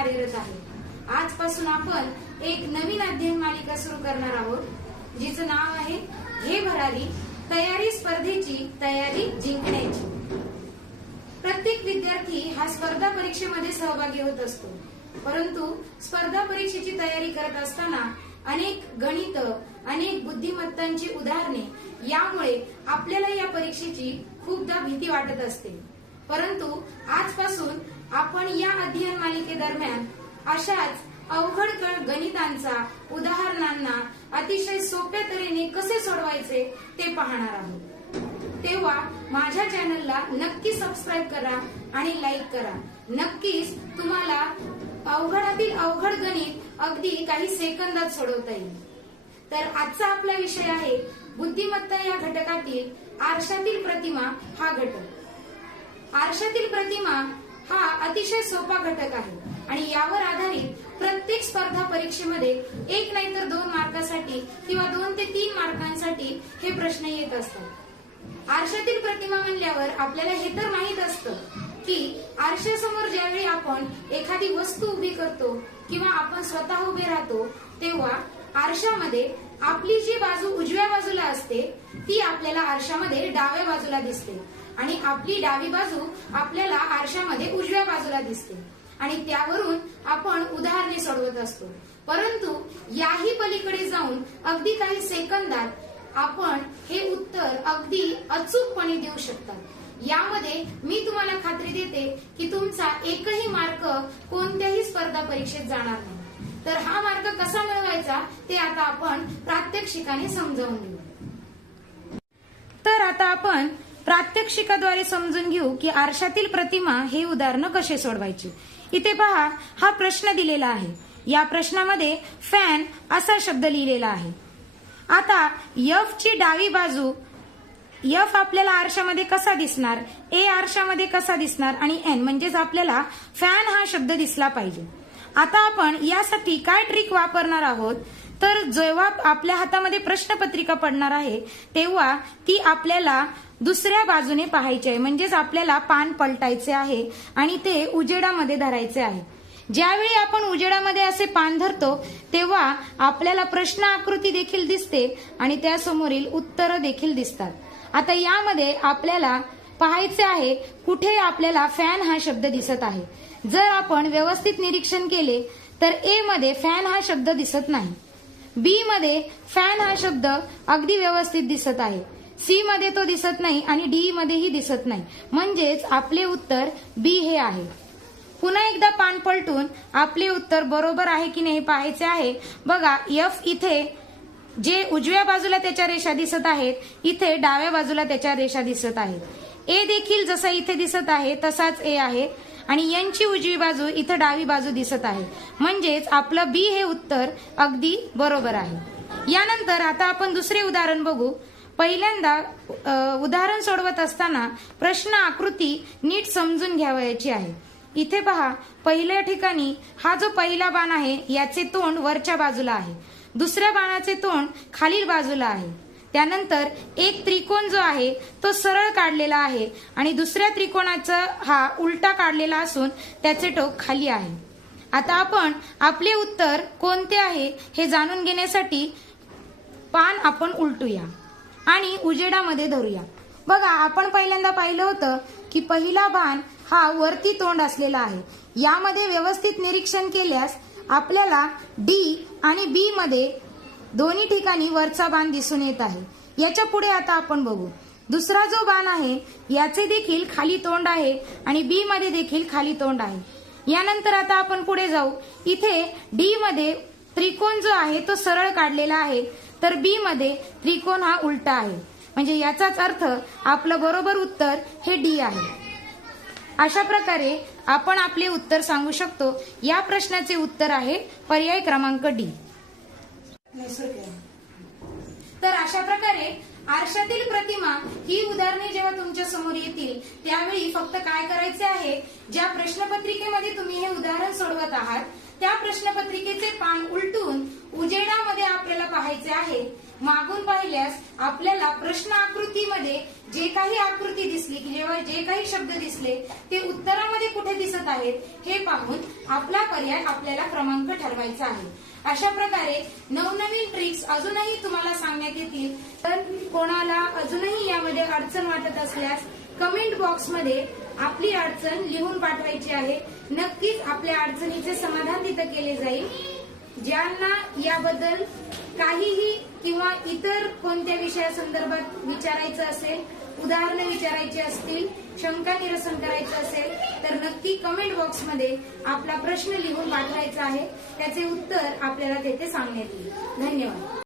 कार्यरत आहे. आजपासून आपण एक नवीन अध्ययन मालिका सुरू करणार आहोत जिचं नाव आहे हे भरारी तयारी स्पर्धेची तयारी जिंकण्याची. प्रत्येक विद्यार्थी हा स्पर्धा परीक्षेमध्ये सहभागी होत असतो. परंतु स्पर्धा परीक्षेची तयारी करत असताना अनेक गणित अनेक बुद्धिमत्तांची उदाहरणे यामुळे आपल्याला या परीक्षेची खूपदा भीती वाटत असते. परंतु आजपासून आपण या अध्ययन मालिकेदरम्यान अशाच अवघड कळ गणितांचा उदाहरणांना अतिशय सोप्या तऱ्हेने कसे सोडवायचे ते पाहणार आहोत. तेव्हा माझ्या चॅनलला नक्की सबस्क्राईब करा आणि लाईक करा. नक्कीच तुम्हाला अवघडातील अवघड गणित अगदी काही सेकंदात सोडवता येईल. तर आजचा आपला विषय आहे बुद्धिमत्ता या घटकातील आरशातील प्रतिमा हा घटक. आरशातील प्रतिमा हा अतिशय सोपा घटक आहे. आणि यावर आधारित प्रत्येक स्पर्धा परीक्षेमध्ये एक नाही तर दोन मार्कासाठी किंवा दोन ते तीन मार्कांसाठी हे प्रश्न येत असतात. आरशातील प्रतिमा म्हणल्यावर आपल्याला हे तर माहीत असतं की आरशासमोर ज्यावेळी आपण एखादी वस्तू उभी करतो किंवा आपण स्वतः उभे राहतो तेव्हा आरशामध्ये आपली जी बाजू उजव्या बाजूला असते ती आपल्याला आरशामध्ये डाव्या बाजूला दिसते. आणि आपली डावी बाजू आपल्याला आरशामध्ये उजव्या बाजूला दिसते. आणि त्यावरून आपण उदाहरणे सोडवत असतो. परंतु याही पलीकडे जाऊन अगदी काही सेकंदात आपण हे उत्तर अगदी अचूकपणे देऊ शकतात यामध्ये मी तुम्हाला खात्री देते की तुमचा एकही मार्क कोणत्याही स्पर्धा परीक्षेत जाणार नाही. तर हा मार्क कसा मिळवायचा ते आता आपण प्रात्यक्षिकाने समजावून घेऊ. तर आता आपण प्रात्यक्षिकाद्वारे समजून घेऊ की आरशातील प्रतिमा हे उदाहरण कसे सोडवायचे? इथे पहा हा प्रश्न दिलेला आहे. या प्रश्नामध्ये फॅन असा शब्द लिहिलेला आहे. आता यफ ची डावी बाजू यफ आपल्याला आरशामध्ये कसा दिसणार? ए आरशामध्ये कसा दिसणार? आणि एन म्हणजेच आपल्याला फॅन हा शब्द दिसला पाहिजे. आता आपण यासाठी काय ट्रिक वापरणार आहोत? तर जेव्हा आपल्या हातामध्ये प्रश्नपत्रिका पडणार आहे तेव्हा ती आपल्याला दुसऱ्या बाजूने पाहायचे आहे. म्हणजेच आपल्याला पान पलटायचे आहे आणि ते उजेडामध्ये धरायचे आहे. ज्यावेळी आपण उजेडामध्ये असे पान धरतो तेव्हा आपल्याला प्रश्न आकृती देखील दिसते आणि त्यासमोरील उत्तर देखील दिसतात. आता यामध्ये आपल्याला पाहायचे आहे कुठे आपल्याला फॅन हा शब्द दिसत आहे. जर आपण व्यवस्थित निरीक्षण केले तर ए मध्ये फॅन हा शब्द दिसत नाही. बी मध्ये फॅन हा शब्द अगदी व्यवस्थित दिसत आहे. सी मध्ये तो दिसत नाही आणि डी मध्येही दिसत नाही. म्हणजेच आपले उत्तर बी हे आहे. पुन्हा एकदा पान पलटून आपले उत्तर बरोबर आहे की नाही पाहायचे आहे. बघा एफ इथे जे उजव्या बाजूला त्याच्या रेषा दिसत आहेत इथे डाव्या बाजूला त्याच्या रेषा दिसत आहेत. ए देखील जसा इथे दिसत आहे तसाच ए आहे. आणि यांची उजवी बाजू इथं डावी बाजू दिसत आहे. म्हणजेच आपलं बी हे उत्तर अगदी बरोबर आहे. यानंतर आता आपण दुसरे उदाहरण बघू. पहिल्यांदा उदाहरण सोडवत असताना प्रश्न आकृती नीट समजून घ्यावयाची आहे. इथे पहा पहिल्या ठिकाणी हा जो पहिला बाण आहे याचे तोंड वरच्या बाजूला आहे. दुसऱ्या बाणाचे तोंड खालील बाजूला आहे. त्यानंतर एक त्रिकोण जो आहे तो सरळ काढलेला आहे आणि दुसऱ्या त्रिकोणाचा हा उलटा काढलेला असून त्याचे टोक खाली आहे. आता आपण आपले उत्तर कोणते आहे हे जाणून घेण्यासाठी पान आपण उलटूया. आणि उजेडामध्ये धरूया. बघा आपण पहिल्यांदा पाहिलं होतं की पहिला बाण हा वरती तोंड असलेला आहे. यामध्ये व्यवस्थित निरीक्षण केल्यास आपल्याला डी आणि बी मध्ये दोन्ही ठिकाणी वरचा बाण दिसून येत आहे. याच्यापुढे आता आपण बघू. दुसरा जो बाण आहे याचे देखील खाली तोंड आहे आणि बी मध्ये देखील खाली तोंड आहे. यानंतर आता आपण पुढे जाऊ. इथे डी मध्ये त्रिकोण जो आहे तो सरळ काढलेला आहे. तर बी मध्ये त्रिकोण हा उलटा आहे. म्हणजे याचाच अर्थ आपलं बरोबर उत्तर हे डी आहे. अशा प्रकारे आपण आपले उत्तर सांगू शकतो. या प्रश्नाचे उत्तर आहे पर्याय क्रमांक डी तर अशा प्रकारे आरशातील प्रतिमा ही उदाहरणे जेव्हा तुमच्यासमोर येतील त्यावेळी फक्त काय करायचे आहे? ज्या प्रश्नपत्रिकेमध्ये तुम्ही हे उदाहरण सोडवत आहात त्या प्रश्नपत्रिकेचे पान उलटून उजेडामध्ये आपल्याला पाहायचे आहे. मागून पाहिल्यास आपल्याला प्रश्न आकृतीमध्ये जे काही आकृती दिसली की जेव्हा जे काही शब्द दिसले ते उत्तरामध्ये कुठे दिसत आहेत हे पाहून आपला पर्याय आपल्याला क्रमांक ठरवायचा आहे. अशा प्रकारे नवनवीन ट्रिक्स अजूनही तुम्हाला सांगण्यात येतील. तर कोणाला अजूनही यामध्ये अडचण वाटत असल्यास कमेंट बॉक्समध्ये आपली अडचण लिहून पाठवायची आहे. नक्कीच आपल्या अडचणीचे समाधान तिथं केले जाईल. ज्यांना याबद्दल काहीही किंवा इतर कोणत्या विषयासंदर्भात विचारायचं असेल उदाहरणं विचारायची असतील शंका निरसन करायचं असेल तर नक्की कमेंट बॉक्समध्ये आपला प्रश्न लिहून पाठवायचा आहे. त्याचे उत्तर आपल्याला तेथे सांगण्यात येईल. धन्यवाद.